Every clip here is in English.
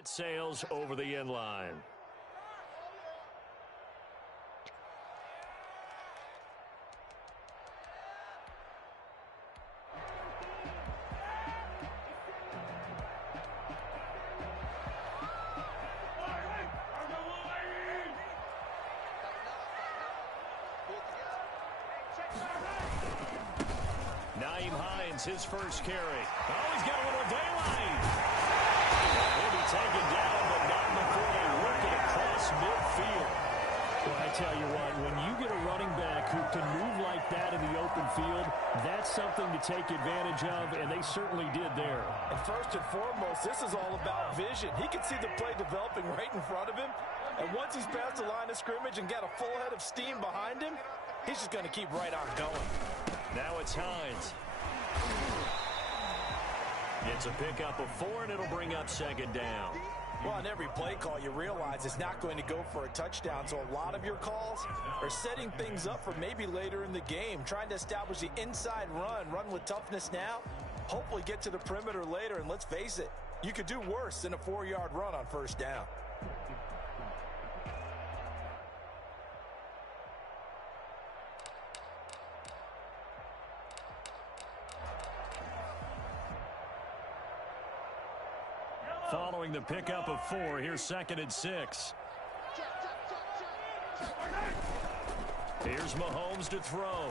It sails over the end line. His first carry. Oh, he's got a little daylight. He'll be taken down, but not before they work it across midfield. Well, I tell you what, when you get a running back who can move like that in the open field, that's something to take advantage of, and they certainly did there. And first and foremost, this is all about vision. He can see the play developing right in front of him, and once he's past the line of scrimmage and got a full head of steam behind him, he's just going to keep right on going. Now it's Hines. It's a pickup of 4, and it'll bring up second down. Well, on every play call, you realize it's not going to go for a touchdown, so a lot of your calls are setting things up for maybe later in the game, trying to establish the inside run with toughness now, hopefully get to the perimeter later, and let's face it, you could do worse than a 4-yard run on first down. Following the pickup of 4, here's 2nd and 6. Here's Mahomes to throw.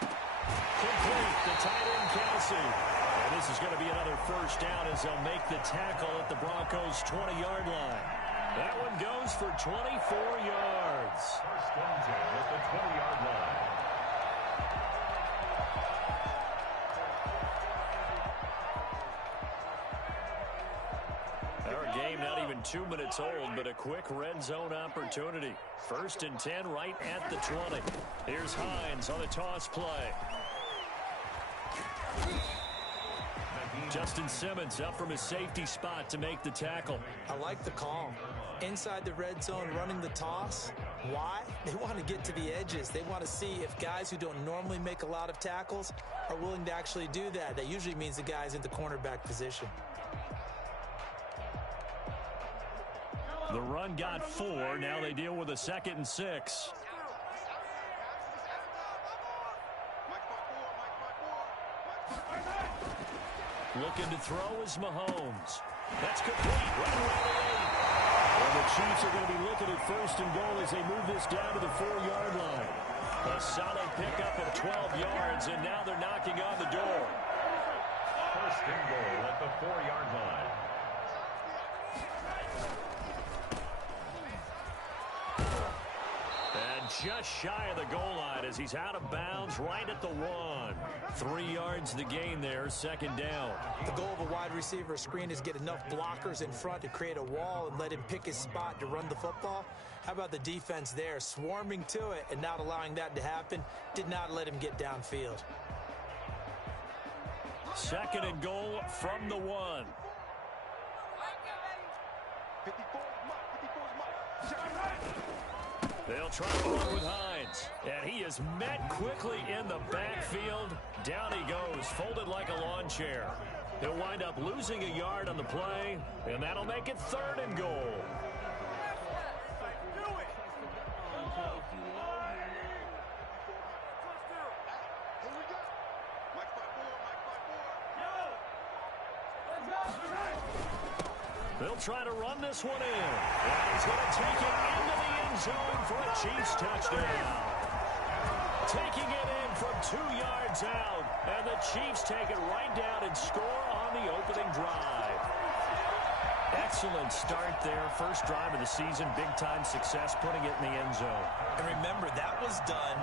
Complete to tight end Kelsey. And this is going to be another first down as they'll make the tackle at the Broncos' 20-yard line. That one goes for 24 yards. First and 10 at the 20-yard line. Game not even 2 minutes old, but a quick red zone opportunity. 1st and 10 right at the 20. Here's Hines on the toss play. Justin Simmons up from his safety spot to make the tackle. I like the call. Inside the red zone running the toss. Why? They want to get to the edges. They want to see if guys who don't normally make a lot of tackles are willing to actually do that. That usually means the guy's in the cornerback position. The run got 4. Now they deal with a 2nd and 6. Looking to throw is Mahomes. That's complete. Right around the 8. And the Chiefs are going to be looking at 1st and goal as they move this down to the 4-yard line. A solid pickup of 12 yards, and now they're knocking on the door. 1st and goal at the 4-yard line. Just shy of the goal line as he's out of bounds right at the 1. 3 yards the gain there, 2nd down. The goal of a wide receiver screen is get enough blockers in front to create a wall and let him pick his spot to run the football. How about the defense there, swarming to it and not allowing that to happen? Did not let him get downfield. 2nd and goal from the 1. They'll try to run with Hines. And he is met quickly in the backfield. Down he goes, folded like a lawn chair. He'll wind up losing a yard on the play, and that'll make it 3rd and goal. They'll try to run this one in. And he's going to take it into the end zone for a Chiefs touchdown. Taking it in from 2 yards out. And the Chiefs take it right down and score on the opening drive. Excellent start there. First drive of the season. Big-time success putting it in the end zone. And remember, that was done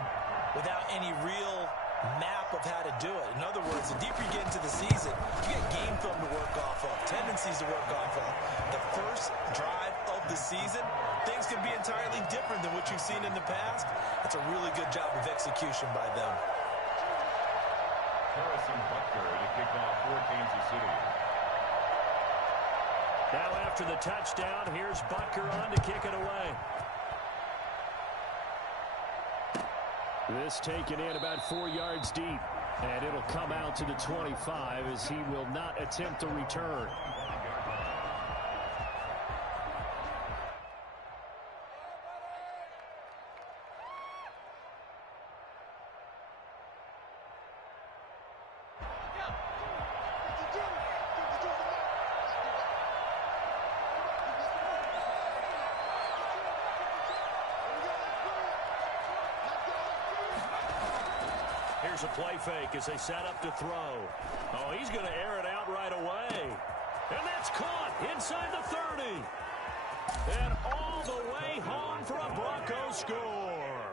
without any real map of how to do it. In other words, the deeper you get into the season, you get game film to work off of, tendencies to work off of. The first drive of the season, things can be entirely different than what you've seen in the past. That's a really good job of execution by them. Harrison Butker to kick off for Kansas City. Now after the touchdown, here's Butker on to kick it away. This taken in about 4 yards deep. And it'll come out to the 25 as he will not attempt to return. Here's a play fake as they set up to throw. Oh, he's going to air it out right away. And that's caught inside the 30. And all the way home for a Broncos score.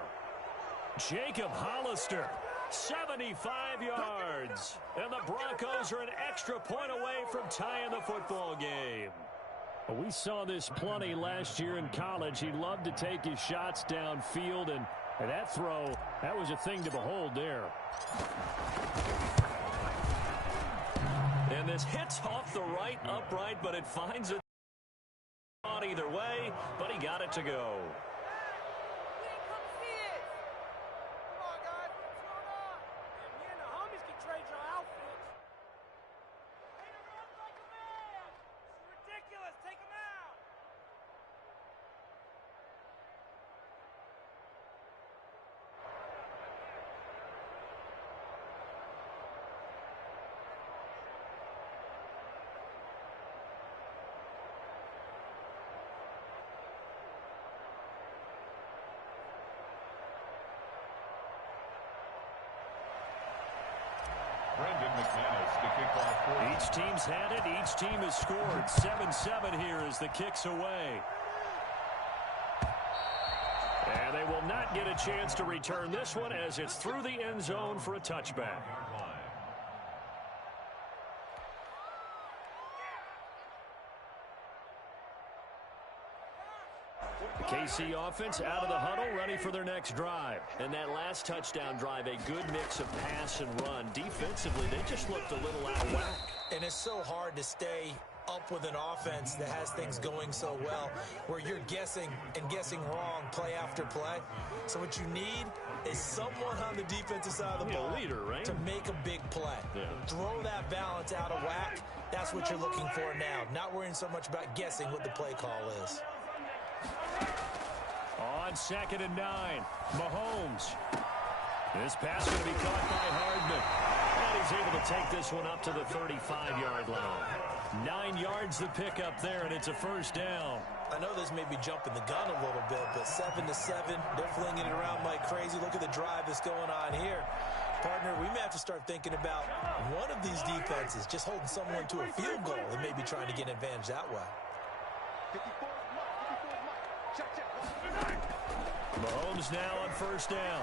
Jacob Hollister, 75 yards. And the Broncos are an extra point away from tying the football game. We saw this plenty last year in college. He loved to take his shots downfield, and that throw, that was a thing to behold there. And this hits off the right upright, but it finds it on either way, but he got it to go. Each team's had it. Each team has scored. 7-7 here as the kick's away. And they will not get a chance to return this one as it's through the end zone for a touchback. KC offense out of the huddle, ready for their next drive. And that last touchdown drive, a good mix of pass and run. Defensively, they just looked a little out of whack. And it's so hard to stay up with an offense that has things going so well, where you're guessing and guessing wrong play after play. So what you need is someone on the defensive side of the ball, leader, right? to make a big play. Yeah. Throw that balance out of whack. That's what you're looking for now. Not worrying so much about guessing what the play call is. On 2nd and 9, Mahomes. This pass going to be caught by Hardman. And he's able to take this one up to the 35-yard line. 9 yards the pick up there, and it's a first down. I know this may be jumping the gun a little bit, but 7-7, they're flinging it around like crazy. Look at the drive that's going on here. Partner, we may have to start thinking about one of these defenses just holding someone to a field goal and maybe trying to get an advantage that way. Mahomes now on first down.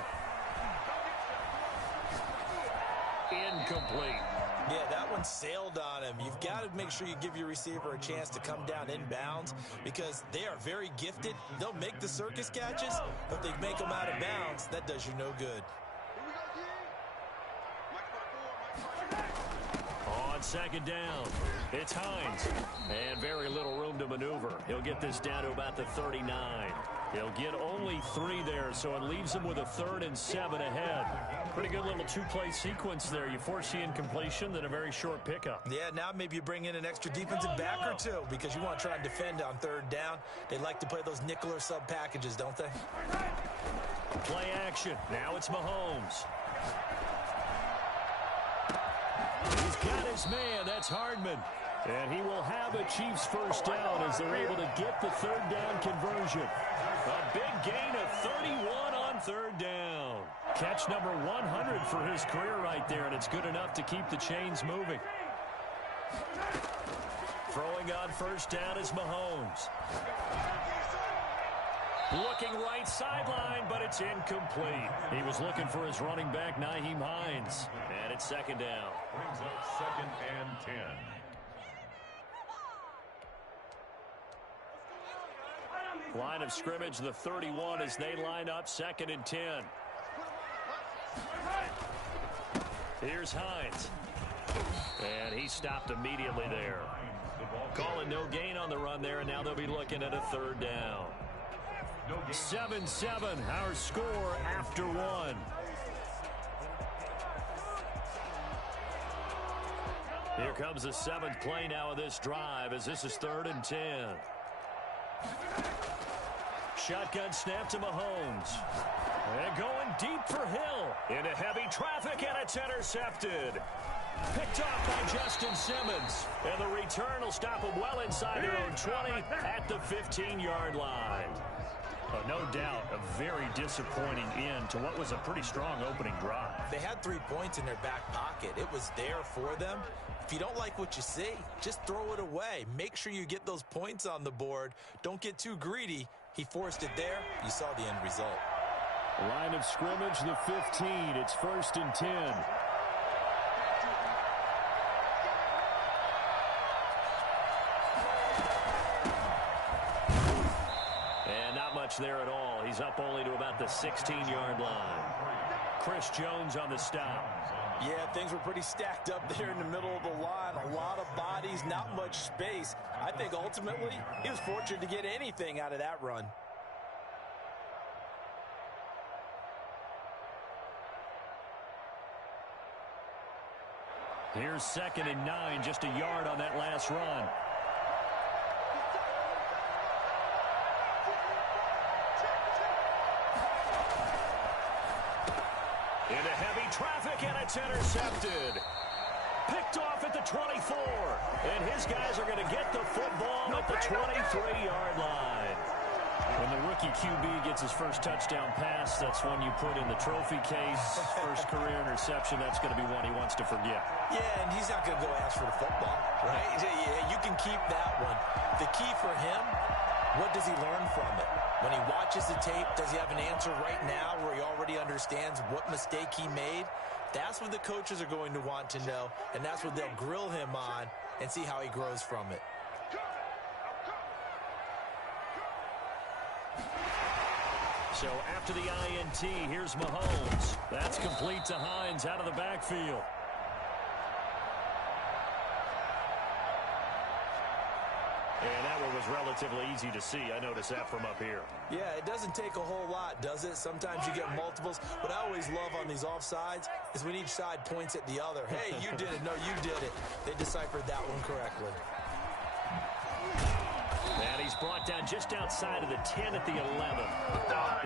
Incomplete. Yeah, that one sailed on him. You've got to make sure you give your receiver a chance to come down inbounds because they are very gifted. They'll make the circus catches, but if they make them out of bounds, that does you no good. On 2nd down, it's Hines. And very little room to maneuver. He'll get this down to about the 39. He'll get only 3 there, so it leaves him with a 3rd and 7 ahead. Pretty good little 2-play sequence there. You force the incompletion, then a very short pickup. Yeah, now maybe you bring in an extra defensive back or two because you want to try and defend on 3rd down. They like to play those nickel or sub packages, don't they? Play action. Now it's Mahomes. He's got his man. That's Hardman. And he will have a Chiefs first down as they're able to get the 3rd down conversion. A big gain of 31 on 3rd down. Catch number 100 for his career right there, and it's good enough to keep the chains moving. Throwing on first down is Mahomes. Looking right sideline, but it's incomplete. He was looking for his running back, Nyheim Hines. And it's 2nd down. Brings up 2nd and 10. Line of scrimmage, the 31 as they line up, 2nd and 10. Here's Hines. And he stopped immediately there. Calling no gain on the run there, and now they'll be looking at a 3rd down. 7-7, our score after 1. Here comes the 7th play now of this drive as this is 3rd and 10. Shotgun snap to Mahomes. And going deep for Hill. Into heavy traffic, and it's intercepted. Picked off by Justin Simmons. And the return will stop them well inside their own 20 at the 15-yard line. Oh, no doubt, a very disappointing end to what was a pretty strong opening drive. They had 3 points in their back pocket. It was there for them. If you don't like what you see, just throw it away. Make sure you get those points on the board. Don't get too greedy. He forced it there. You saw the end result. Line of scrimmage, the 15. It's 1st and 10. And not much there at all. He's up only to about the 16-yard line. Chris Jones on the stop. Yeah, things were pretty stacked up there in the middle of the line. A lot of bodies, not much space. I think ultimately he was fortunate to get anything out of that run. Here's 2nd and 9, just a yard on that last run. Into heavy traffic, and it's intercepted. Picked off at the 24. And his guys are going to get the football at the 23-yard line. When the rookie QB gets his first touchdown pass, that's one you put in the trophy case. First career interception, that's going to be one he wants to forget. Yeah, and he's not going to go ask for the football, right? Yeah, you can keep that one. The key for him, what does he learn from it? When he watches the tape, does he have an answer right now where he already understands what mistake he made? That's what the coaches are going to want to know, and that's what they'll grill him on and see how he grows from it. So after the INT, here's Mahomes. That's complete to Hines out of the backfield. And that one was relatively easy to see. I noticed that from up here. Yeah, it doesn't take a whole lot, does it? Sometimes you get multiples. What I always love on these offsides is when each side points at the other. Hey, you did it. No, you did it. They deciphered that one correctly. And he's brought down just outside of the 10 at the 11.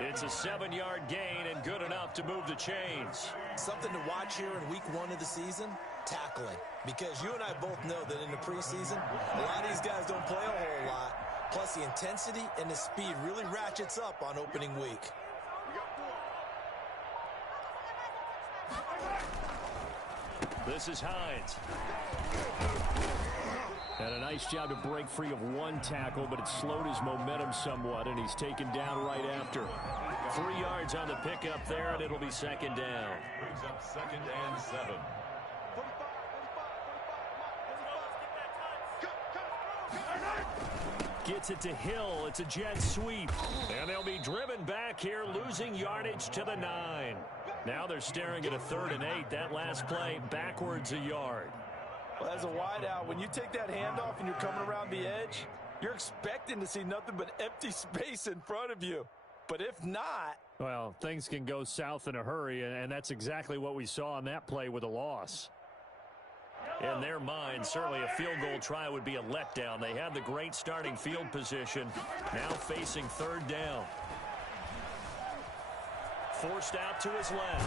It's a 7-yard gain and good enough to move the chains. Something to watch here in week 1 of the season, tackling. Because you and I both know that in the preseason, a lot of these guys don't play a whole lot. Plus, the intensity and the speed really ratchets up on opening week. This is Hines. And a nice job to break free of one tackle, but it slowed his momentum somewhat, and he's taken down right after. 3 yards on the pickup there, and it'll be 2nd down. Brings up 2nd and 7. Gets it to Hill. It's a jet sweep. And they'll be driven back here, losing yardage to the 9. Now they're staring at a 3rd and 8. That last play, backwards a yard. Well, as a wideout, when you take that handoff and you're coming around the edge, you're expecting to see nothing but empty space in front of you. But if not... Well, things can go south in a hurry, and that's exactly what we saw on that play with a loss. In their mind, certainly a field goal try would be a letdown. They have the great starting field position, now facing 3rd down. Forced out to his left.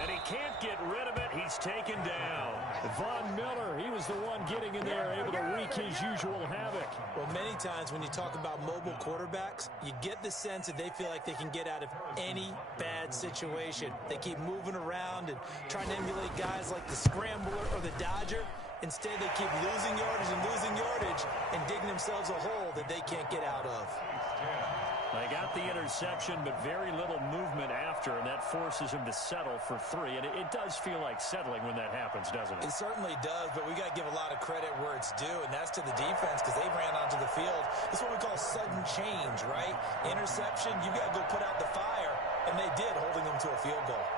And he can't get rid of it. He's taken down. Von Miller, he was the one getting in there, able to wreak his usual havoc. Well, many times when you talk about mobile quarterbacks, you get the sense that they feel like they can get out of any bad situation. They keep moving around and trying to emulate guys like the Scrambler or the Dodger. Instead, they keep losing yardage and digging themselves a hole that they can't get out of. They got the interception, but very little movement after, and that forces him to settle for 3. And it does feel like settling when that happens, doesn't it? It certainly does, but we got to give a lot of credit where it's due, and that's to the defense because they ran onto the field. This is what we call sudden change, right? Interception, you got to go put out the fire, and they did, holding them to a field goal.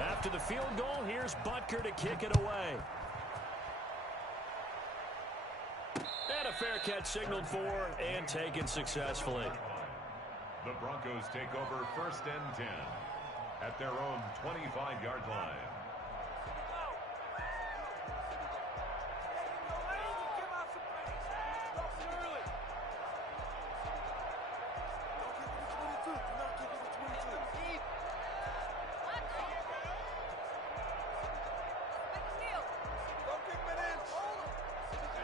After the field goal, here's Butker to kick it away. And a fair catch signaled for and taken successfully. The Broncos take over 1st and 10 at their own 25-yard line.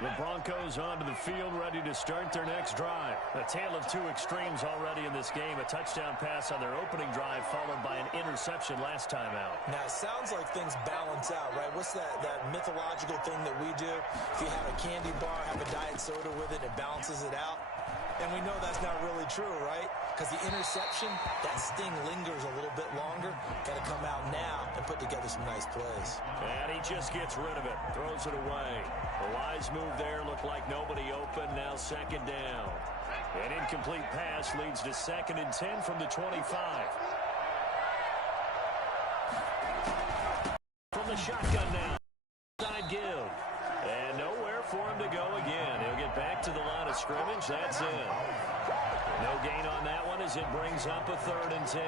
The Broncos onto the field, ready to start their next drive. A tale of two extremes already in this game. A touchdown pass on their opening drive, followed by an interception last time out. Now, it sounds like things balance out, right? What's that mythological thing that we do? If you have a candy bar, have a diet soda with it, it balances it out. And we know that's not really true, right? Because the interception, that sting lingers a little bit longer. Got to come out now and put together some nice plays. And he just gets rid of it, throws it away. A wise move there, looked like nobody open, now second down. An incomplete pass leads to 2nd and 10 from the 25. From the shotgun now, side give. And nowhere for him to go again. He'll get back to the line of scrimmage, that's it. No gain on that one as it brings up a 3rd and 10.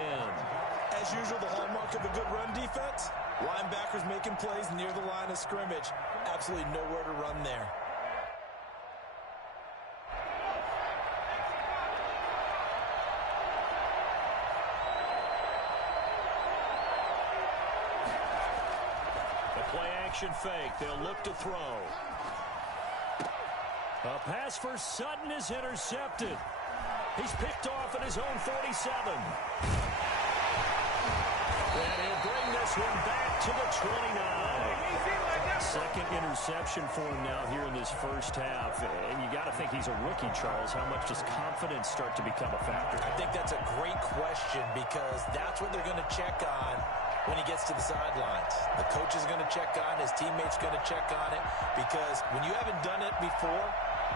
As usual, the hallmark of a good run defense, linebackers making plays near the line of scrimmage. Absolutely nowhere to run there. The play action fake. They'll look to throw. A pass for Sutton is intercepted. He's picked off at his own 47. And he'll bring this one back to the 29. Second interception for him now here in this first half. And you got to think he's a rookie, Charles. How much does confidence start to become a factor? I think that's a great question because that's what they're going to check on when he gets to the sidelines. The coach is going to check on, his teammates going to check on it, because when you haven't done it before,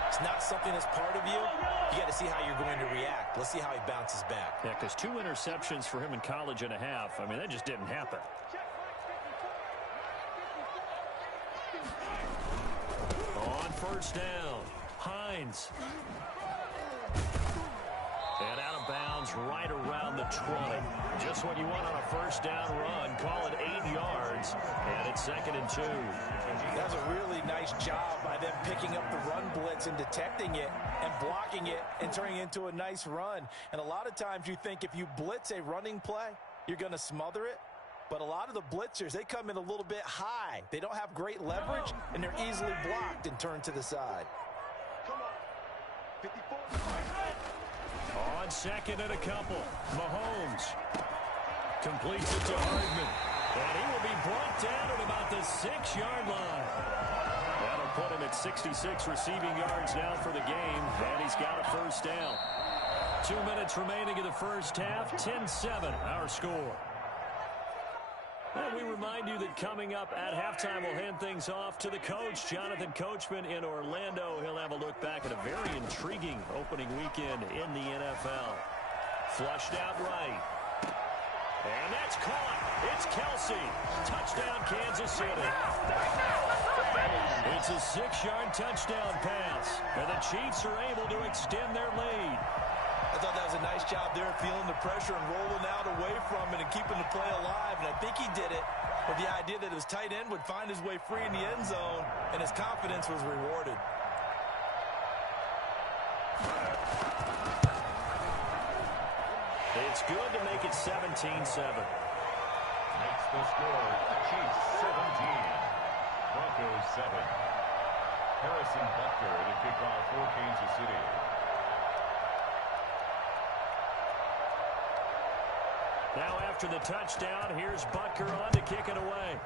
it's not something that's part of you. You got to see how you're going to react. Let's see how he bounces back. Yeah, because 2 interceptions for him in college and a half. I mean, that just didn't happen. On first down, Hines. And out of bounds right around the 20. Just what you want on a first down run. Call it 8 yards. And it's 2nd and 2. That was a really nice job by them picking up the run blitz and detecting it and blocking it and turning it into a nice run. And a lot of times you think if you blitz a running play, you're going to smother it. But a lot of the blitzers, they come in a little bit high. They don't have great leverage, and they're easily blocked and turned to the side. On 2nd and a couple, Mahomes completes it to Hardman. And he will be brought down at about the 6-yard line. That'll put him at 66 receiving yards now for the game. And he's got a first down. 2 minutes remaining in the first half. 10-7, our score. And we remind you that coming up at halftime, we'll hand things off to the coach, Jonathan Coachman in Orlando. He'll have a look back at a very intriguing opening weekend in the NFL. Flushed out right. And that's caught. It's Kelsey. Touchdown, Kansas City. It's a 6-yard touchdown pass. And the Chiefs are able to extend their lead. I thought that was a nice job there, feeling the pressure and rolling out away from it and keeping the play alive. And I think he did it with the idea that his tight end would find his way free in the end zone, and his confidence was rewarded. It's good to make it 17-7. Makes the score Chiefs 17, Broncos 7. Harrison Butker to kick off for Kansas City. Now after the touchdown, here's Butker on to kick it away.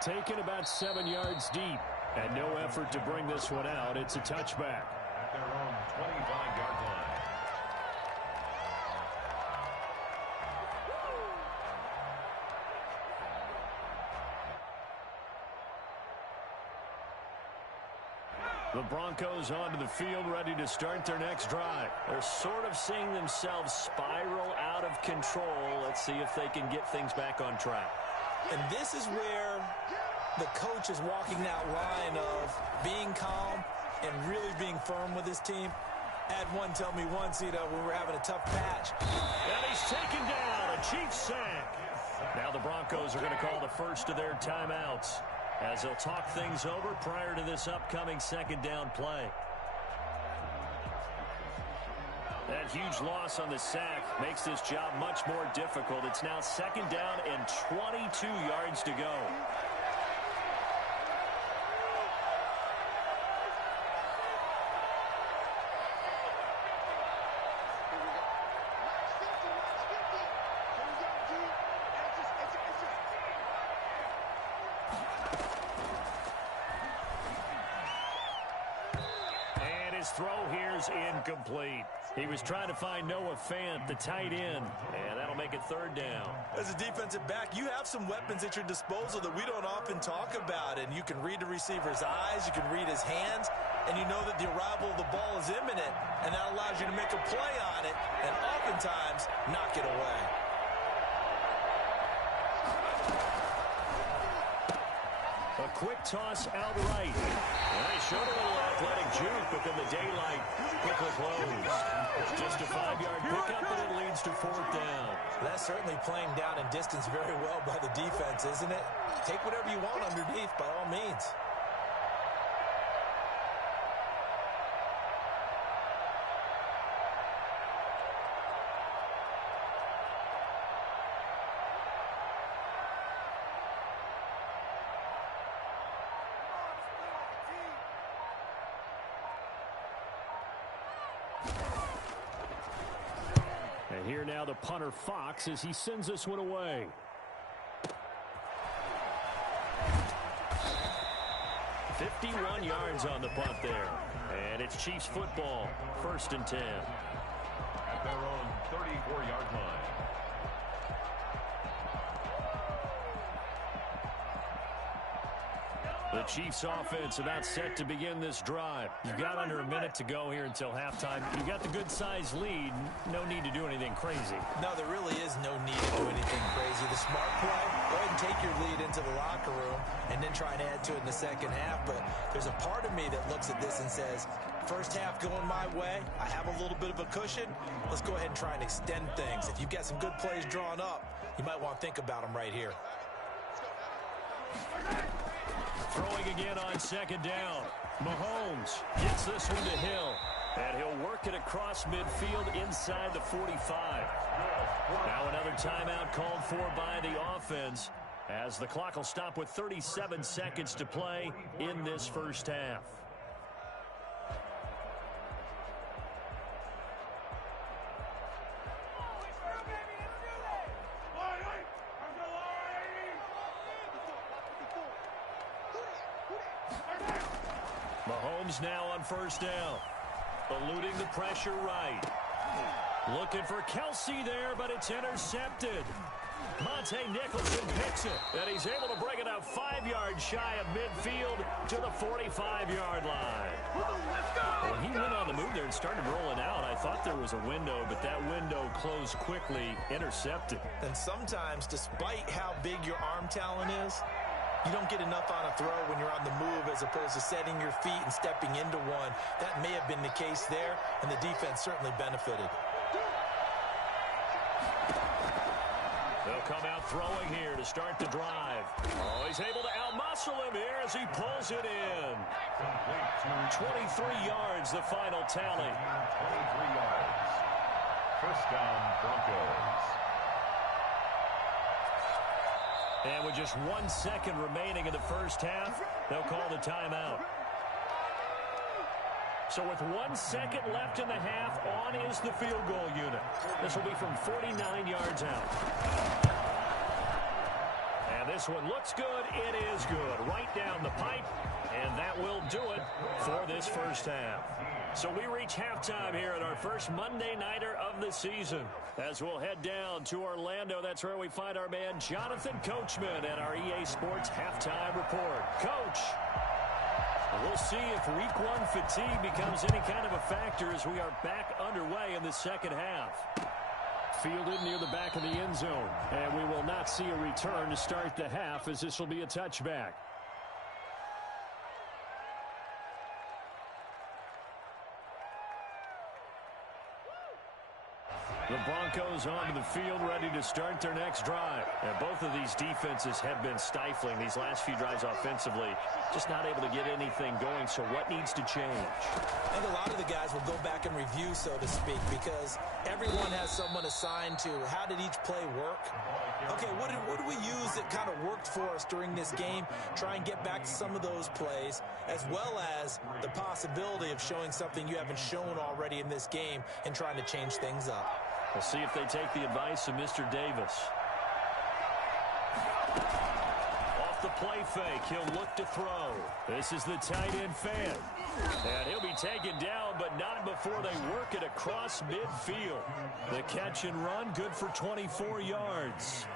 Taken about 7 yards deep, and no effort to bring this one out. It's a touchback. At their own 25-yard line. The Broncos onto the field, ready to start their next drive. They're sort of seeing themselves spiral out of control. Let's see if they can get things back on track. And this is where the coach is walking that line of being calm and really being firm with his team. Had one tell me once, when we were having a tough patch. And he's taken down, a Chiefs sack. Now the Broncos are going to call the first of their timeouts as they'll talk things over prior to this upcoming second down play. That huge loss on the sack makes this job much more difficult. It's now second down and 22 yards to go. his throw here's incomplete. He was trying to find Noah Fant, the tight end, and that'll make it third down. As a defensive back, you have some weapons at your disposal that we don't often talk about, and you can read the receiver's eyes, you can read his hands, and you know that the arrival of the ball is imminent, and that allows you to make a play on it and oftentimes knock it away. A quick toss out right. And they showed a little athletic juke, but then the daylight quickly closed. Just a 5-yard pickup, and it leads to fourth down. That's certainly playing down in distance very well by the defense, isn't it? Take whatever you want underneath, by all means. And here now the punter Fox as he sends this one away. "51 yards on the punt there. And it's Chiefs football, 1st and 10. At their own 34-yard line. The Chiefs offense about set to begin this drive. You've got under a minute to go here until halftime. You've got the good-sized lead. No need to do anything crazy. No, there really is no need to do anything crazy. The smart play, go ahead and take your lead into the locker room and then try and add to it in the second half. But there's a part of me that looks at this and says, first half going my way, I have a little bit of a cushion. Let's go ahead and try and extend things. If you've got some good plays drawn up, you might want to think about them right here. Throwing again on 2nd down. Mahomes gets this one to Hill. And he'll work it across midfield inside the 45. Now another timeout called for by the offense, as the clock will stop with 37 seconds to play in this first half. Mahomes now on 1st down. Eluding the pressure right. Looking for Kelsey there, but it's intercepted. Monte Nicholson picks it, and he's able to bring it out 5 yards shy of midfield to the 45-yard line. When he went on the move there and started rolling out, I thought there was a window, but that window closed quickly, intercepted. And sometimes, despite how big your arm talent is, you don't get enough on a throw when you're on the move as opposed to setting your feet and stepping into one. That may have been the case there, and the defense certainly benefited. They'll come out throwing here to start the drive. Oh, he's able to outmuscle him here as he pulls it in. 23 yards, the final tally. 23 yards. First down, Broncos. And with just 1 second remaining in the first half, they'll call the timeout. So with 1 second left in the half, on is the field goal unit. This will be from 49 yards out. And this one looks good. It is good. Right down the pipe. And that will do it for this first half. So we reach halftime here at our first Monday Nighter of the season. As we'll head down to Orlando, that's where we find our man Jonathan Coachman at our EA Sports Halftime Report. Coach, we'll see if Week 1 fatigue becomes any kind of a factor as we are back underway in the second half. Fielded near the back of the end zone. And we will not see a return to start the half, as this will be a touchback. The Broncos onto the field, ready to start their next drive. And both of these defenses have been stifling these last few drives offensively. Just not able to get anything going, so what needs to change? I think a lot of the guys will go back and review, so to speak, because everyone has someone assigned to how did each play work. Okay, what did we use that kind of worked for us during this game? Try and get back to some of those plays, as well as the possibility of showing something you haven't shown already in this game and trying to change things up. We'll see if they take the advice of Mr. Davis. Off the play fake. He'll look to throw. This is the tight end fan. And he'll be taken down, but not before they work it across midfield. The catch and run, good for 24 yards.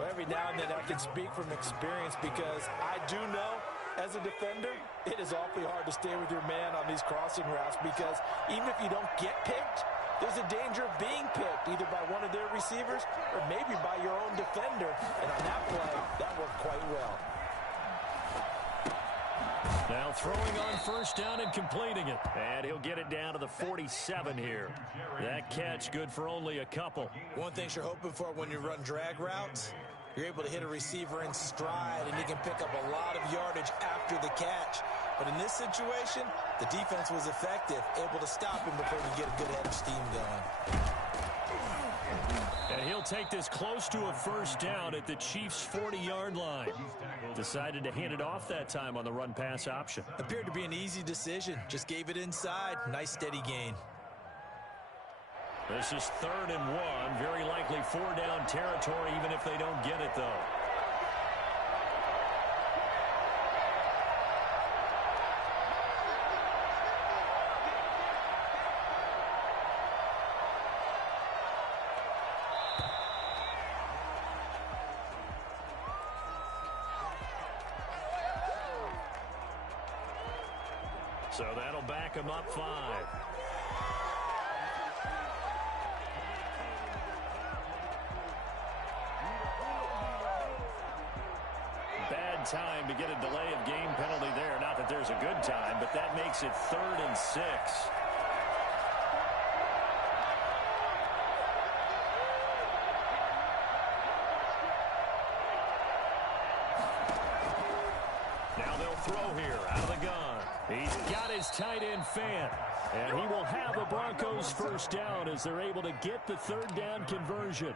Well, every now and then I can speak from experience because I do know as a defender, it is awfully hard to stay with your man on these crossing routes because even if you don't get picked, there's a danger of being picked either by one of their receivers or maybe by your own defender. And on that play, that worked quite well. Now throwing on first down and completing it. And he'll get it down to the 47 here. That catch good for only a couple. One thing you're hoping for when you run drag routes, you're able to hit a receiver in stride and he can pick up a lot of yardage after the catch. But in this situation, the defense was effective, able to stop him before he get a good head of steam going. And he'll take this close to a first down at the Chiefs' 40-yard line. Decided to hand it off that time on the run-pass option. Appeared to be an easy decision. Just gave it inside. Nice steady gain. This is 3rd and 1. Very likely 4-down territory even if they don't get it, though. So that'll back him up 5. Bad time to get a delay of game penalty there. Not that there's a good time, but that makes it 3rd and 6. Now they'll throw here out of the gun. He's got his tight end fan. And he will have a Broncos first down as they're able to get the 3rd down conversion.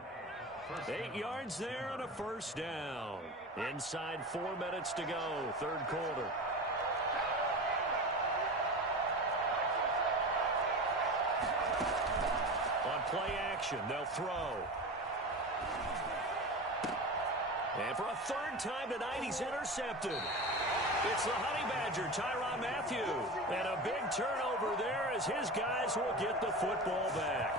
8 yards there and a first down. Inside 4 minutes to go, 3rd quarter. On play action, they'll throw. And for a 3rd time tonight, he's intercepted. It's the Honey Badger, Tyrann Mathieu. And a big turnover there as his guys will get the football back.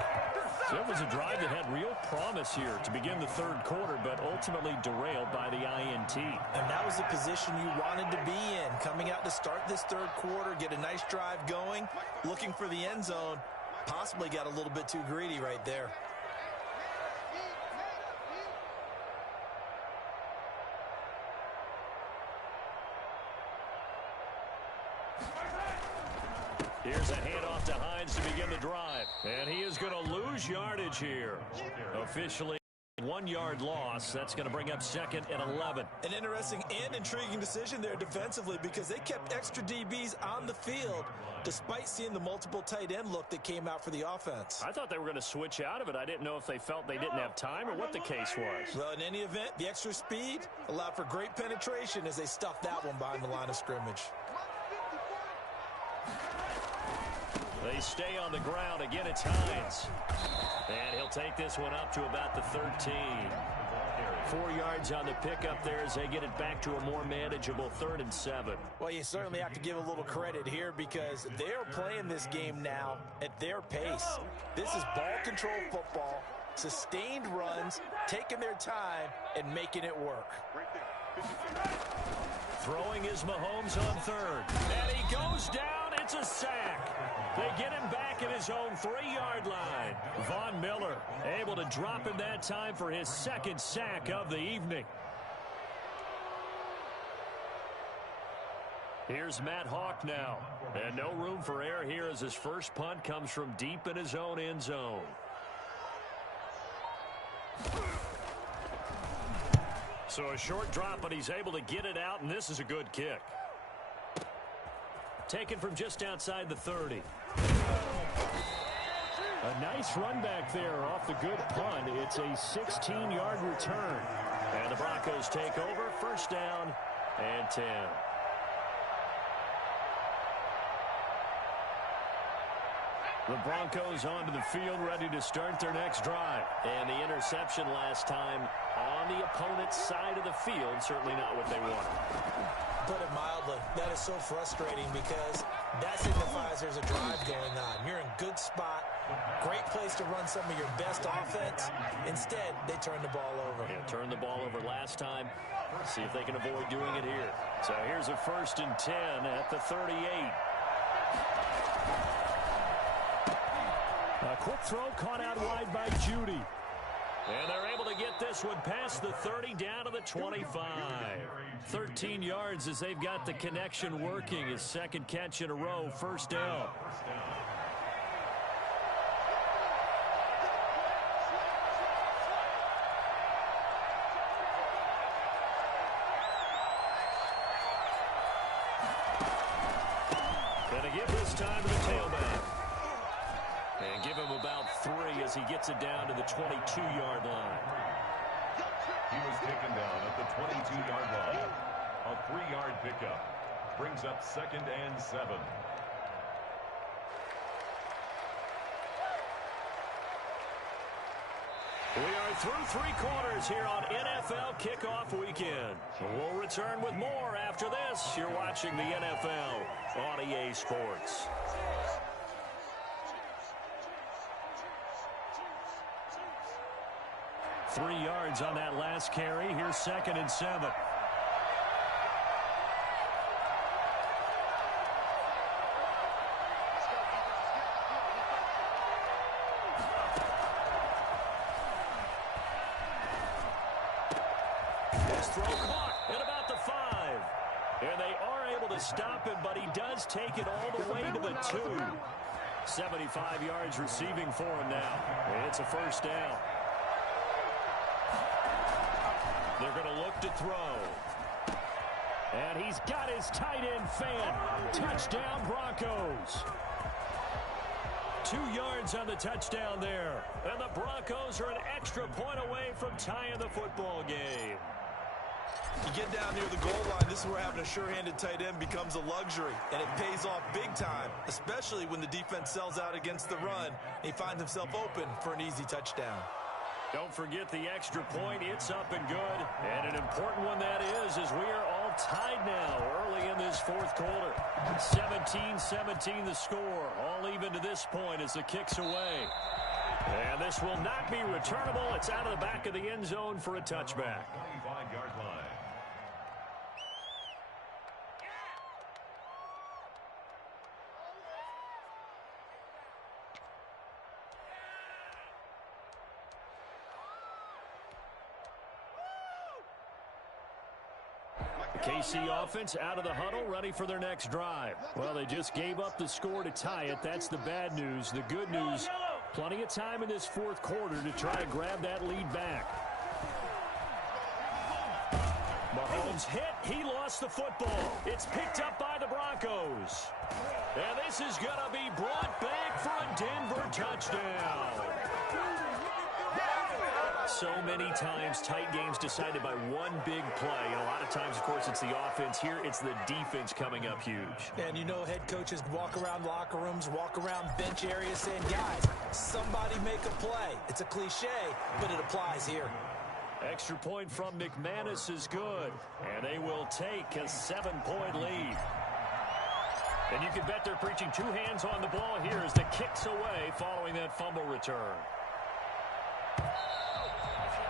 So it was a drive that had real promise here to begin the 3rd quarter, but ultimately derailed by the INT. And that was the position you wanted to be in. Coming out to start this 3rd quarter, get a nice drive going, looking for the end zone. Possibly got a little bit too greedy right there. Here's a handoff to Hines to begin the drive. And he is going to lose yardage here. Officially 1-yard loss. That's going to bring up 2nd and 11. An interesting and intriguing decision there defensively because they kept extra DBs on the field despite seeing the multiple tight end look that came out for the offense. I thought they were going to switch out of it. I didn't know if they felt they didn't have time or what the case was. Well, in any event, the extra speed allowed for great penetration as they stuffed that one behind the line of scrimmage. They stay on the ground. Again, it's Hines. And he'll take this one up to about the 13. 4 yards on the pickup there as they get it back to a more manageable 3rd and 7. Well, you certainly have to give a little credit here because they're playing this game now at their pace. This is ball control football, sustained runs, taking their time, and making it work. Throwing is Mahomes on 3rd. And he goes down. It's a sack. They get him back at his own 3-yard line. Von Miller able to drop him that time for his 2nd sack of the evening. Here's Matt Hawk now. And no room for error here as his first punt comes from deep in his own end zone. So a short drop, but he's able to get it out, and this is a good kick. Taken from just outside the 30. A nice run back there off the good punt. It's a 16-yard return. And the Broncos take over, first down and 10. The Broncos onto the field, ready to start their next drive. And the interception last time on the opponent's side of the field, certainly not what they wanted. Put it mildly, that is so frustrating because that signifies there's a drive going on. You're in a good spot, great place to run some of your best offense. Instead, they turn the ball over. Yeah, turned the ball over last time. See if they can avoid doing it here. So here's a 1st and 10 at the 38. A quick throw caught out wide by Judy. And they're able to get this one past the 30 down to the 25. 13 yards as they've got the connection working. His second catch in a row, 1st down. Gonna give this time to the tailback. And give him about 3 as he gets it down to the 22-yard line. He was taken down at the 22-yard line. A 3-yard pickup brings up 2nd and 7. We are through 3 quarters here on NFL Kickoff Weekend. We'll return with more after this. You're watching the NFL on EA Sports. 3 yards on that last carry. Here's 2nd and 7. This throw caught at about the 5. And they are able to stop him, but he does take it all the way to the 2. 75 yards receiving for him now. It's a 1st down. They're going to look to throw. And he's got his tight end fan. Touchdown, Broncos. 2 yards on the touchdown there. And the Broncos are an extra point away from tying the football game. You get down near the goal line, this is where having a sure-handed tight end becomes a luxury, and it pays off big time, especially when the defense sells out against the run. He finds himself open for an easy touchdown. Don't forget the extra point. It's up and good. And an important one that is, as we are all tied now early in this 4th quarter. 17-17 the score. All even to this point as the kick's away. And this will not be returnable. It's out of the back of the end zone for a touchback. 25-yard line. KC offense out of the huddle, ready for their next drive. Well, they just gave up the score to tie it. That's the bad news. The good news, plenty of time in this 4th quarter to try to grab that lead back. Mahomes hit. He lost the football. It's picked up by the Broncos. And this is going to be brought back for a Denver touchdown. So many times tight games decided by one big play. And a lot of times, of course, it's the offense. Here, it's the defense coming up huge. And you know head coaches walk around locker rooms, walk around bench areas saying, guys, somebody make a play. It's a cliche, but it applies here. Extra point from McManus is good. And they will take a 7-point lead. And you can bet they're preaching 2 hands on the ball here as the kick's away following that fumble return.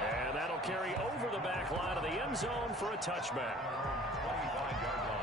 And that'll carry over the back line of the end zone for a touchback. 25-yard line.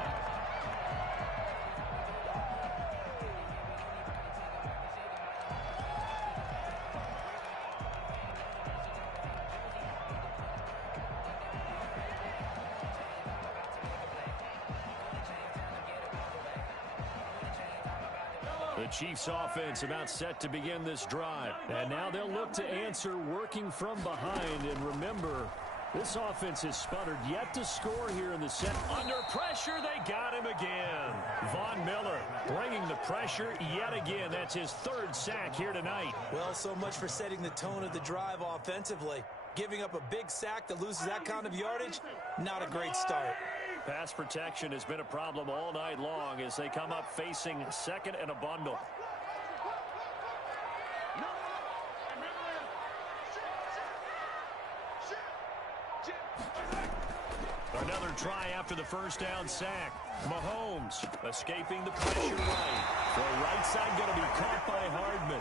The Chiefs offense about set to begin this drive. And now they'll look to answer working from behind. And remember, this offense has sputtered yet to score here in the set. Under pressure, they got him again. Von Miller bringing the pressure yet again. That's his 3rd sack here tonight. Well, so much for setting the tone of the drive offensively. Giving up a big sack that loses that kind of yardage, not a great start. Pass protection has been a problem all night long as they come up facing 2nd and a bundle. Another try after the first down sack. Mahomes escaping the pressure right. The right side going to be caught by Hardman.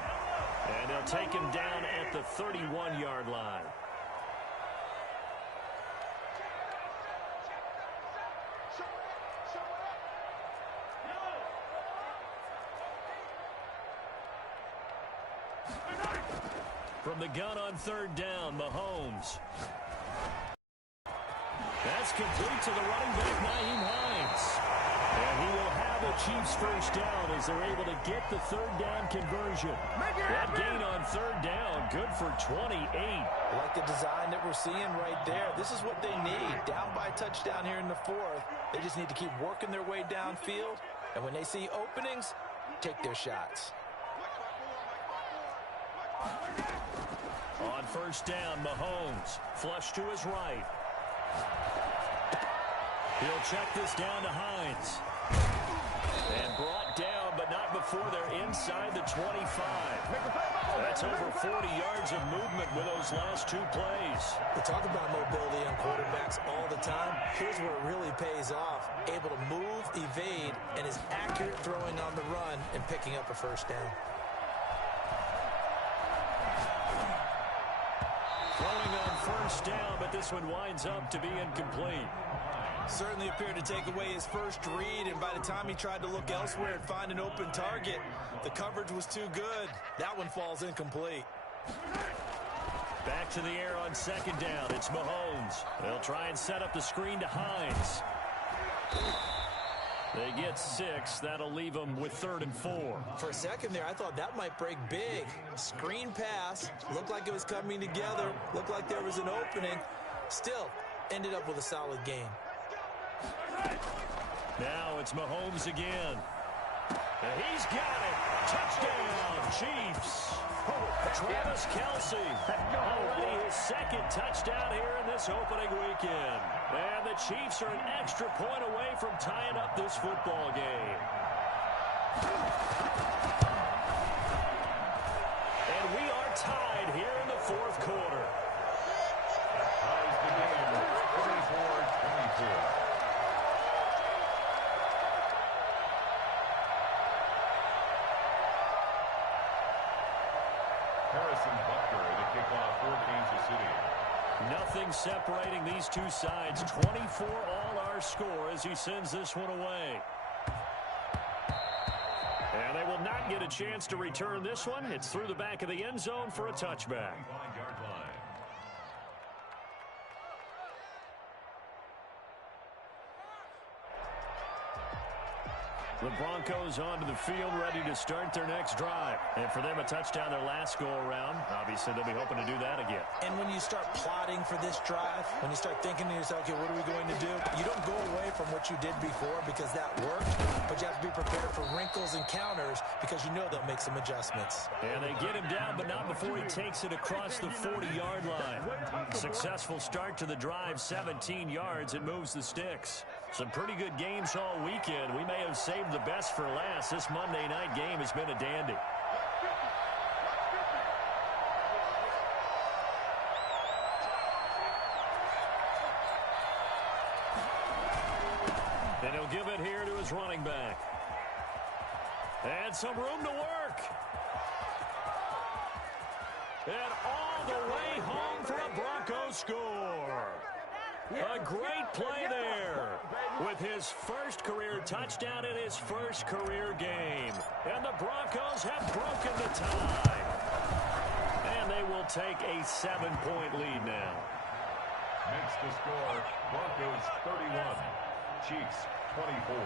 And they'll take him down at the 31-yard line. From the gun on third down, Mahomes. That's complete to the running back, Nyheim Hines. And he will have a Chiefs first down as they're able to get the third down conversion. That gain on third down, good for 28. I like the design that we're seeing right there. This is what they need. Down by a touchdown here in the fourth. They just need to keep working their way downfield. And when they see openings, take their shots. On first down, Mahomes. Flush to his right. He'll check this down to Hines. And brought down, but not before they're inside the 25. That's over 40 yards of movement with those last two plays. We talk about mobility on quarterbacks all the time. Here's where it really pays off. Able to move, evade, and is accurate throwing on the run and picking up a first down. Throwing on first down, but this one winds up to be incomplete. Certainly appeared to take away his first read, and by the time he tried to look elsewhere and find an open target, the coverage was too good. That one falls incomplete. Back to the air on second down. It's Mahomes. They'll try and set up the screen to Hines. They get 6. That'll leave them with 3rd and 4. For a second there, I thought that might break big. Screen pass. Looked like it was coming together. Looked like there was an opening. Still, ended up with a solid game. Now it's Mahomes again. And he's got it. Touchdown, Chiefs. Travis Kelce. Already his second touchdown here in this opening weekend. And the Chiefs are an extra point away from tying up this football game. And we are tied here in the fourth quarter. Ties the game 24-24. Nothing separating these two sides. 24 all our score as he sends this one away. And they will not get a chance to return this one. It's through the back of the end zone for a touchback. The Broncos onto the field, ready to start their next drive. And for them, a touchdown their last go-around. Obviously, they'll be hoping to do that again. And when you start plotting for this drive, when you start thinking to yourself, okay, what are we going to do? You don't go away from what you did before because that worked, but you have to be prepared for wrinkles and counters because you know they'll make some adjustments. And they get him down, but not before he takes it across the 40-yard line. Successful start to the drive, 17 yards, and moves the sticks. Some pretty good games all weekend. We may have saved the best for last. This Monday night game has been a dandy. And he'll give it here to his running back. And some room to work. And all the way home for a Broncos score. A great play there with his first career touchdown in his first career game. And the Broncos have broken the tie. And they will take a 7-point lead now. Makes the score Broncos 31, Chiefs 24.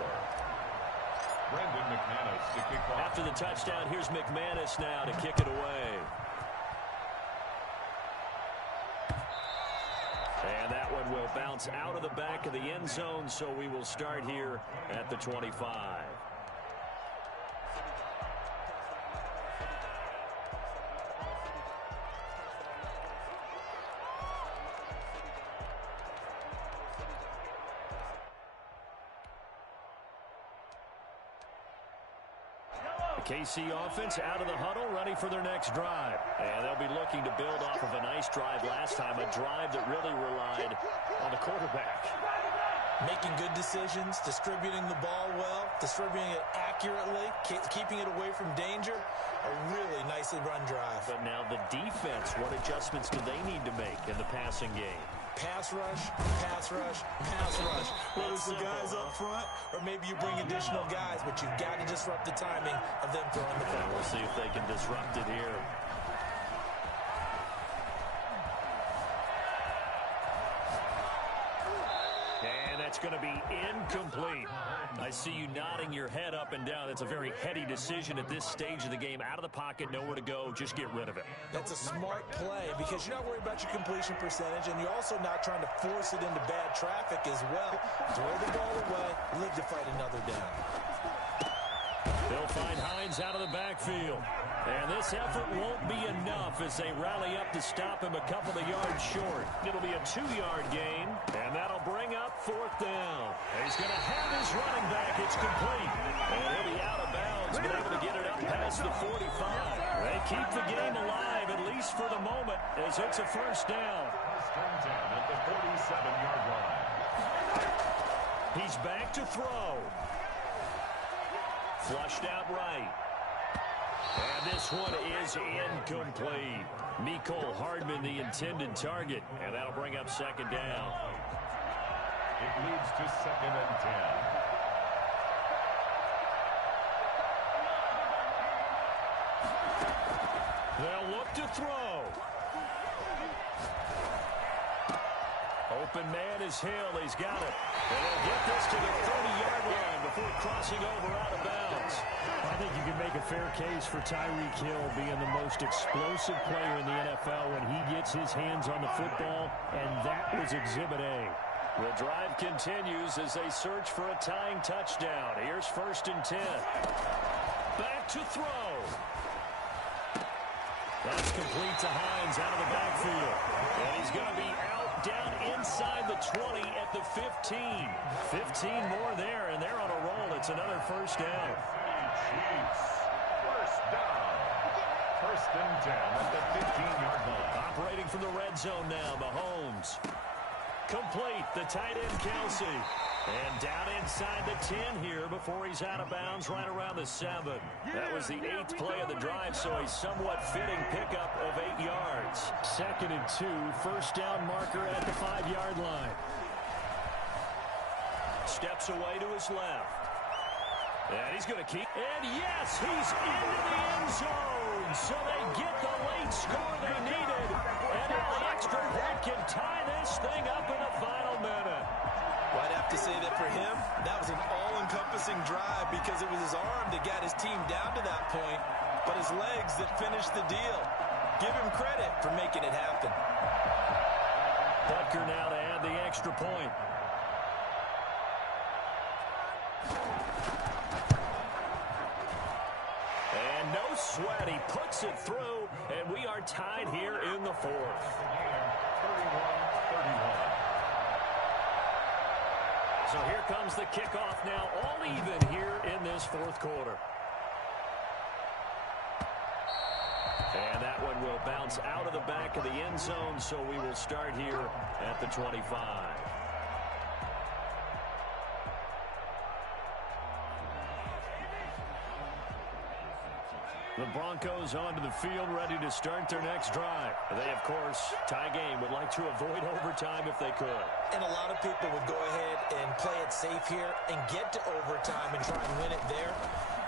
Brendan McManus to kick off. After the touchdown, here's McManus now to kick it away. And that one will bounce out of the back of the end zone, so we will start here at the 25. KC offense out of the huddle, ready for their next drive. And they'll be looking to build off of a nice drive last time, a drive that really relied on the quarterback. Making good decisions, distributing the ball well, distributing it accurately, keeping it away from danger. A really nicely run drive. But now the defense, what adjustments do they need to make in the passing game? Pass rush, pass rush, pass rush. Whether it's the guys up front or maybe you bring additional guys, but you've got to disrupt the timing of them throwing the ball. We'll see if they can disrupt it here. And that's going to be incomplete. I see you nodding your head up and down. That's a very heady decision at this stage of the game. Out of the pocket, nowhere to go. Just get rid of it. That's a smart play because you're not worried about your completion percentage, and you're also not trying to force it into bad traffic as well. Throw the ball away, live to fight another down. They'll find Hines out of the backfield. And this effort won't be enough as they rally up to stop him a couple of yards short. It'll be a 2-yard gain, and that'll bring up 4th down. He's going to have his running back. It's complete. And he'll be out of bounds, but able to get it up past the 45. They keep the game alive, at least for the moment, as it's a 1st down. 1st and 10 at the 47-yard line. He's back to throw. Flushed out right. And this one is incomplete. Mecole Hardman, the intended target. And that'll bring up 2nd down. It leads to 2nd and 10. They'll look to throw. Open man is Hill. He's got it. And they'll get this to the 30-yard line before crossing over out of bounds. I think you can make a fair case for Tyreek Hill being the most explosive player in the NFL when he gets his hands on the football, and that was Exhibit A. The drive continues as they search for a tying touchdown. Here's 1st and 10. Back to throw. That's complete to Hines out of the backfield. And he's going to be out down inside the 20 at the 15. 15 more there, and they're on a roll. It's another 1st down. Chiefs. 1st down. 1st and 10 at the 15-yard line. Operating from the red zone now, Mahomes. Complete, the tight end, Kelsey. And down inside the 10 here before he's out of bounds right around the 7. That was the 8th play of the drive, so a somewhat fitting pickup of 8 yards. 2nd and 2, 1st down marker at the 5-yard line. Steps away to his left. And he's going to keep. And yes, he's into the end zone. So they get the late score they needed. And now the extra point can tie this thing up in the final minute. Well, I'd have to say that for him, that was an all-encompassing drive because it was his arm that got his team down to that point, but his legs that finished the deal. Give him credit for making it happen. Butker now to add the extra point. And no sweat. He puts it through, and we are tied here in the 4th. 31-31. So here comes the kickoff now, all even here in this 4th quarter. And that one will bounce out of the back of the end zone, so we will start here at the 25. The Broncos onto the field, ready to start their next drive. They, of course, tie game, would like to avoid overtime if they could. And a lot of people would go ahead and play it safe here and get to overtime and try and win it there.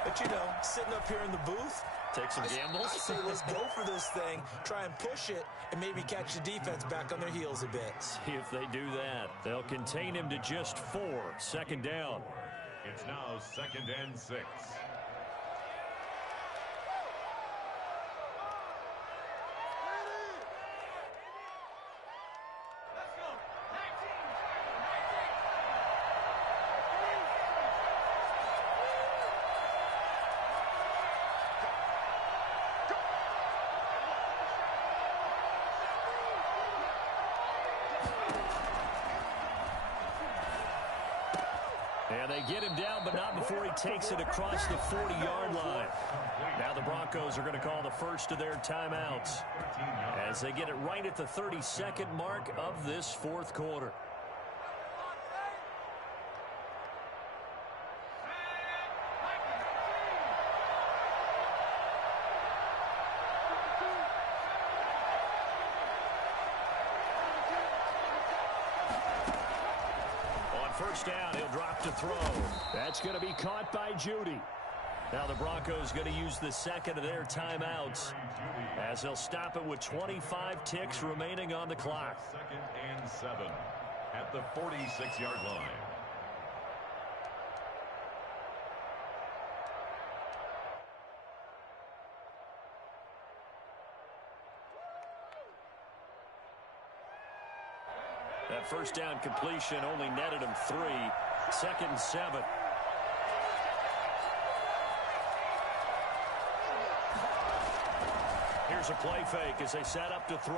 But, you know, sitting up here in the booth, take some gambles. I say let's go for this thing, try and push it, and maybe catch the defense back on their heels a bit. See if they do that. They'll contain him to just 4. 2nd down. It's now 2nd and 6. And they get him down, but not before he takes it across the 40-yard line. Now the Broncos are going to call the first of their timeouts as they get it right at the 32nd mark of this fourth quarter. First down, he'll drop to throw. That's going to be caught by Judy. Now the Broncos going to use the second of their timeouts as they'll stop it with 25 ticks remaining on the clock. 2nd and 7 at the 46-yard line. That first down completion only netted him 3. 2nd and 7. Here's a play fake as they set up to throw.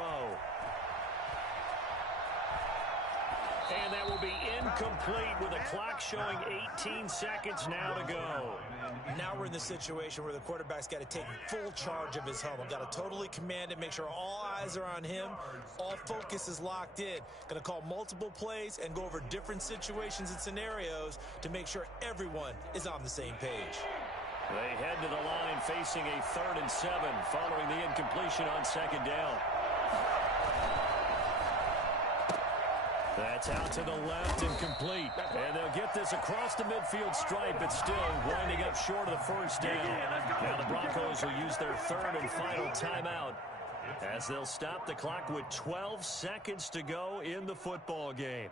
And that will be incomplete with a clock showing 18 seconds now to go. Now we're in the situation where the quarterback's got to take full charge of his home. Got to totally command it, make sure all eyes are on him. All focus is locked in. Going to call multiple plays and go over different situations and scenarios to make sure everyone is on the same page. They head to the line facing a 3rd and 7 following the incompletion on 2nd down. That's out to the left and complete. And they'll get this across the midfield stripe, but still winding up short of the first down. Now the Broncos will use their 3rd and final timeout as they'll stop the clock with 12 seconds to go in the football game.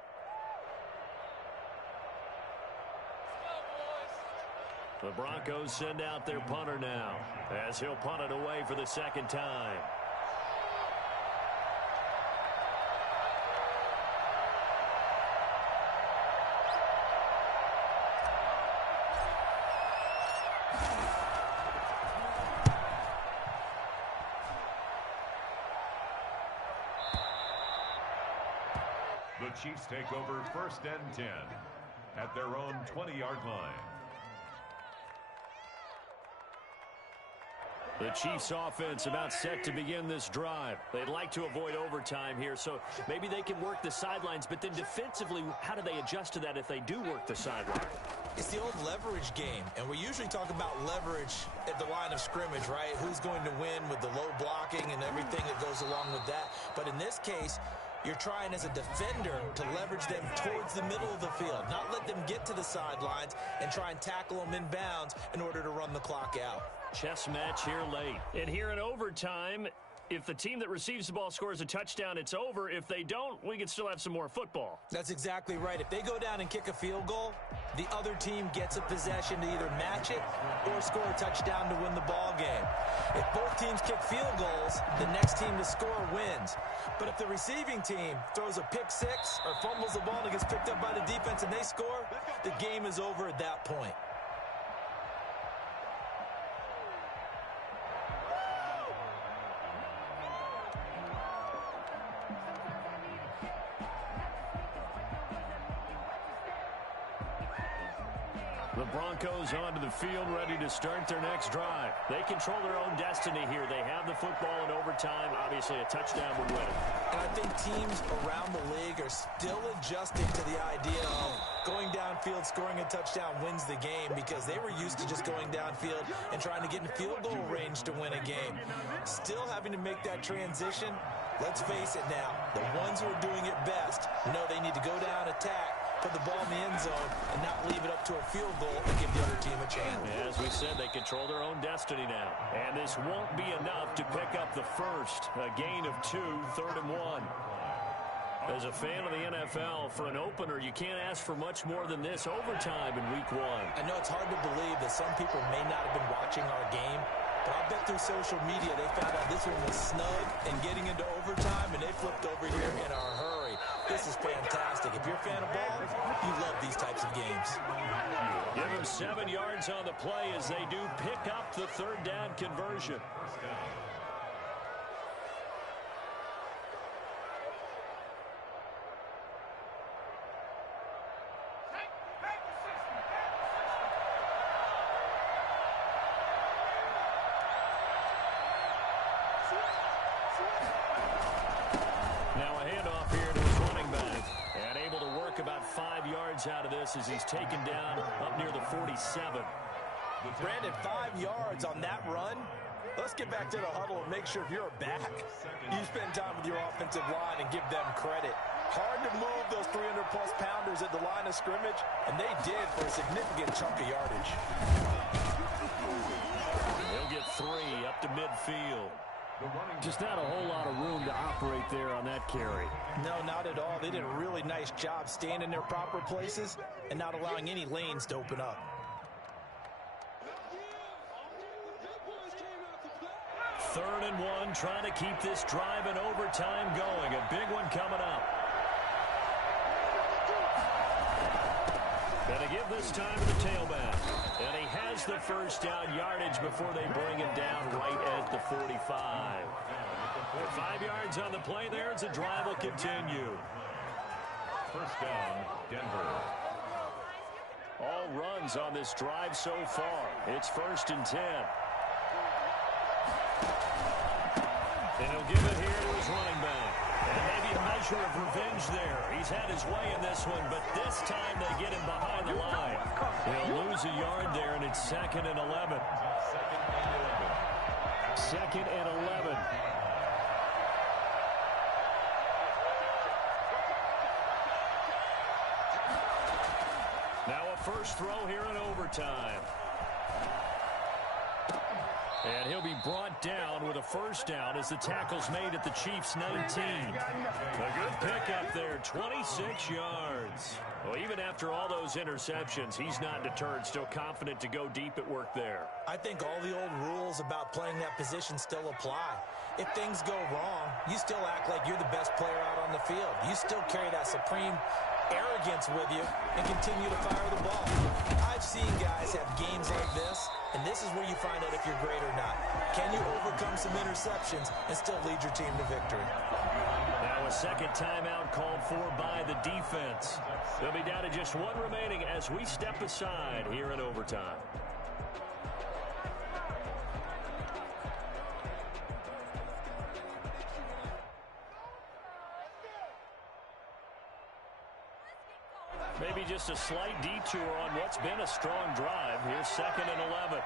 The Broncos send out their punter now as he'll punt it away for the 2nd time. The Chiefs take over 1st and 10 at their own 20-yard line. The Chiefs offense about set to begin this drive. They'd like to avoid overtime here, so maybe they can work the sidelines, but then defensively, how do they adjust to that if they do work the sideline? It's the old leverage game, and we usually talk about leverage at the line of scrimmage, right? Who's going to win with the low blocking and everything that goes along with that. But in this case, you're trying as a defender to leverage them towards the middle of the field, not let them get to the sidelines and try and tackle them in bounds in order to run the clock out. Chess match here late. And here in overtime, if the team that receives the ball scores a touchdown, it's over. If they don't, we can still have some more football. That's exactly right. If they go down and kick a field goal, the other team gets a possession to either match it or score a touchdown to win the ball game. If both teams kick field goals, the next team to score wins. But if the receiving team throws a pick six or fumbles the ball and it gets picked up by the defense and they score, the game is over at that point. The Broncos onto the field, ready to start their next drive. They control their own destiny here. They have the football in overtime. Obviously, a touchdown would win it. And I think teams around the league are still adjusting to the idea of going downfield, scoring a touchdown wins the game, because they were used to just going downfield and trying to get in field goal range to win a game. Still having to make that transition. Let's face it now, the ones who are doing it best know they need to go down, attack, put the ball in the end zone, and not leave it up to a field goal and give the other team a chance. As we said, they control their own destiny now. And this won't be enough to pick up the first. A gain of 2, 3rd and 1. As a fan of the NFL, for an opener, you can't ask for much more than this overtime in Week 1. I know it's hard to believe that some people may not have been watching our game, but I bet through social media they found out this one was snug and getting into overtime, and they flipped over here in a hurry. This is fantastic. If you're a fan of ball, you love these types of games. Give them 7 yards on the play as they do pick up the 3rd down conversion. yards out of this as he's taken down up near the 47. Brandon, 5 yards on that run. Let's get back to the huddle and make sure if you're a back, you spend time with your offensive line and give them credit. Hard to move those 300-plus pounders at the line of scrimmage, and they did for a significant chunk of yardage. He'll get 3 up to midfield. Just not a whole lot of room to operate there on that carry. No, not at all. They did a really nice job staying in their proper places and not allowing any lanes to open up. 3rd and 1, trying to keep this drive in overtime going. A big one coming up. Gonna give this time to the tailback. And he has the first down yardage before they bring him down right at the 45. 5 yards on the play there as the drive will continue. First down, Denver. All runs on this drive so far. It's 1st and 10. And he'll give it here to his running back. And maybe a measure of revenge there. He's had his way in this one, but this time they get him behind the line. He'll lose a yard there, and it's 2nd and 11. 2nd and 11. Now a first throw here in overtime. And he'll be brought down with a first down as the tackle's made at the Chiefs' 19. A good pickup there, 26 yards. Well, even after all those interceptions, he's not deterred, still confident to go deep at work there. I think all the old rules about playing that position still apply. If things go wrong, you still act like you're the best player out on the field. You still carry that supreme arrogance with you and continue to fire the ball. I've seen guys have games like this, and this is where you find out if you're great or not. Can you overcome some interceptions and still lead your team to victory? Now a second timeout called for by the defense. They'll be down to just 1 remaining as we step aside here in overtime. Maybe just a slight detour on what's been a strong drive. Here's 2nd and 11.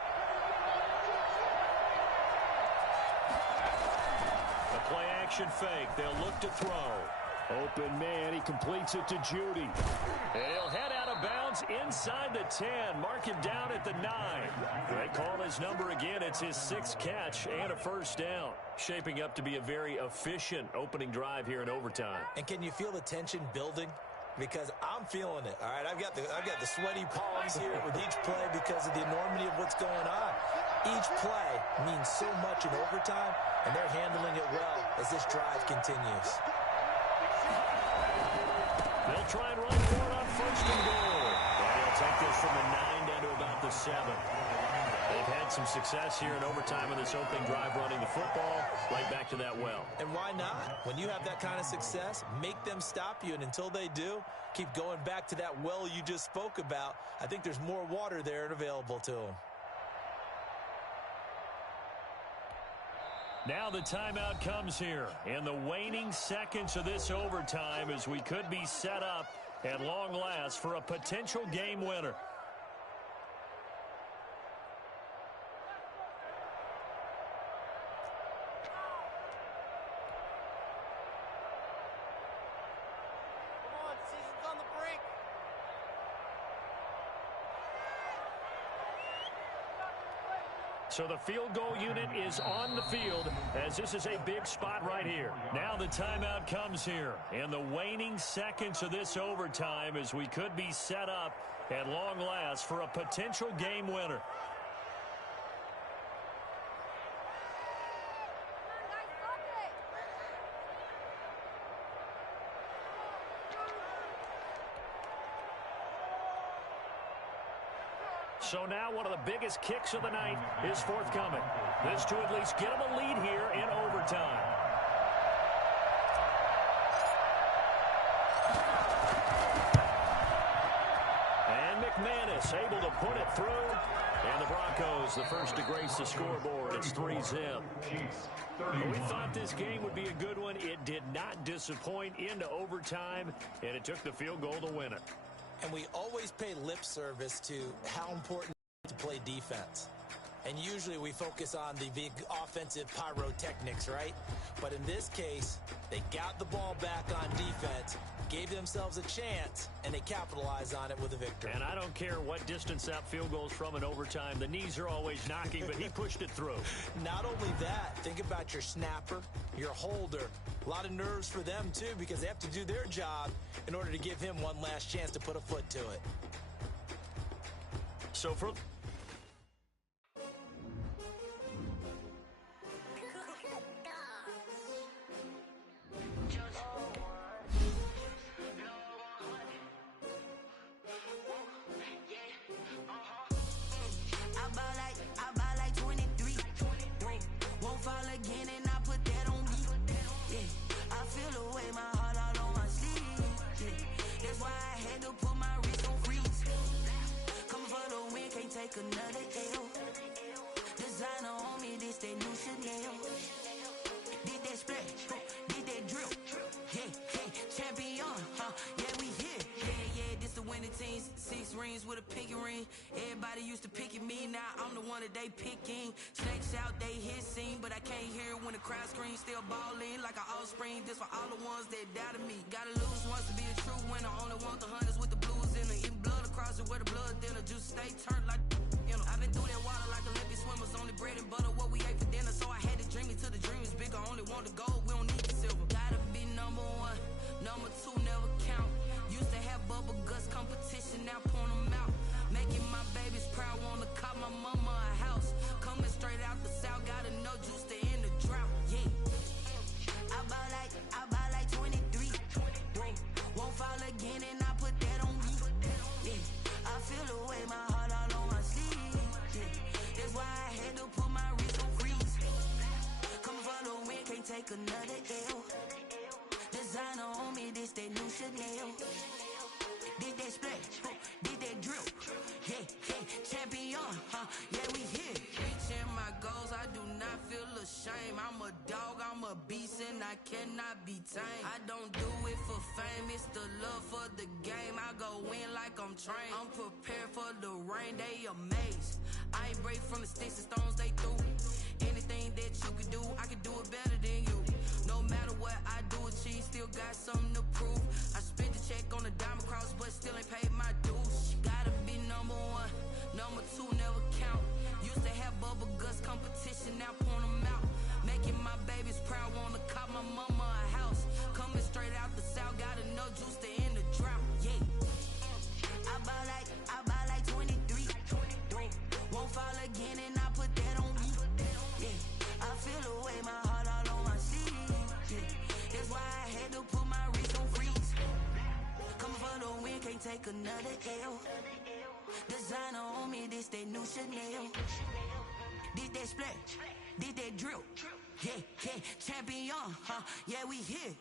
A play action fake. They'll look to throw. Open man. He completes it to Judy. And he'll head out of bounds inside the 10. Mark him down at the 9. They call his number again. It's his 6th catch and a first down. Shaping up to be a very efficient opening drive here in overtime. And can you feel the tension building? Because I'm feeling it. All right, I've got the sweaty palms here with each play because of the enormity of what's going on. Each play means so much in overtime, and they're handling it well as this drive continues. They'll try and run for it on 1st and goal. And he'll take this from the 9 down to about the 7. They've had some success here in overtime on this opening drive running the football right back to that well. And why not? When you have that kind of success, make them stop you. And until they do, keep going back to that well you just spoke about. I think there's more water there and available to them. Now the timeout comes here in the waning seconds of this overtime as we could be set up at long last for a potential game winner. So the field goal unit is on the field as this is a big spot right here. Now the timeout comes here in the waning seconds of this overtime as we could be set up at long last for a potential game winner. So now one of the biggest kicks of the night is forthcoming. This to at least get them a lead here in overtime. And McManus able to put it through. And the Broncos, the first to grace the scoreboard. It's 3-zip. We thought this game would be a good one. It did not disappoint into overtime, and it took the field goal to win it. And we always pay lip service to how important it is to play defense. And usually we focus on the big offensive pyrotechnics, right? But in this case, they got the ball back on defense, gave themselves a chance, and they capitalized on it with a victory. And I don't care what distance that field goes from in overtime. The knees are always knocking, but he pushed it through. Not only that, think about your snapper, your holder. A lot of nerves for them, too, because they have to do their job in order to give him one last chance to put a foot to it. So for... Another L. Designer on me, this that new Chanel. Did that splash, did that drill. Yeah, champion, yeah, we here. Yeah, this the winning team. 6 rings with a pinky ring. Everybody used to pick at me, now I'm the one that they picking. Snakes out, they hit scene, but I can't hear when the crowd screams. Still balling like an offspring. This for all the ones that doubted me. Gotta lose once to be a true winner. Only want the hunters with the blues in it. Even blood across it where the blood thinner. Juice stay turned like. I've been through that water like Olympic swimmers. Only bread and butter, what we ate for dinner. So I had to dream it till the dream is bigger. Only want the gold, we don't need the silver. Gotta be number 1, number 2 never count. Used to have bubble guts competition, now point them out. Making my babies proud, wanna cop my mama a house. Coming straight out the south, gotta know juice to end the drought. Yeah, I buy like 23. Won't fall again and I put that on me. Yeah, I feel the way my heart all on my sleeve. That's why I had to put my wrist on freeze. Coming for the win, can't take another L. Designer on me, this that new Chanel. Did that splash, did that drill. Yeah, champion, yeah, we here. Reaching my goals, I do not feel ashamed. I'm a dog, I'm a beast, and I cannot be tamed. I don't do it for fame, it's the love for the game. I go in like I'm trained. I'm prepared for the rain, they amazed. I ain't break from the sticks and stones they threw. Anything that you can do, I can do it better than you. No matter what I do, achieve, still got something to prove. I spent the check on the diamond cross, but still ain't paid my dues. Gotta be number 1, number 2 never count. Used to have bubble guts competition, now point them out. Making my babies proud, wanna cop my mama a house. Coming straight out the south, gotta know juice to end the drought. Yeah, I buy like 23. Won't fall again and I put that on me. Yeah, I feel the way my heart all on my sleeve. Yeah, that's why I had to put my wrist on freeze. Coming for the win, can't take another L. Designer on me, this that new Chanel. Did that splash, did that drill. Yeah, champion, yeah, we here.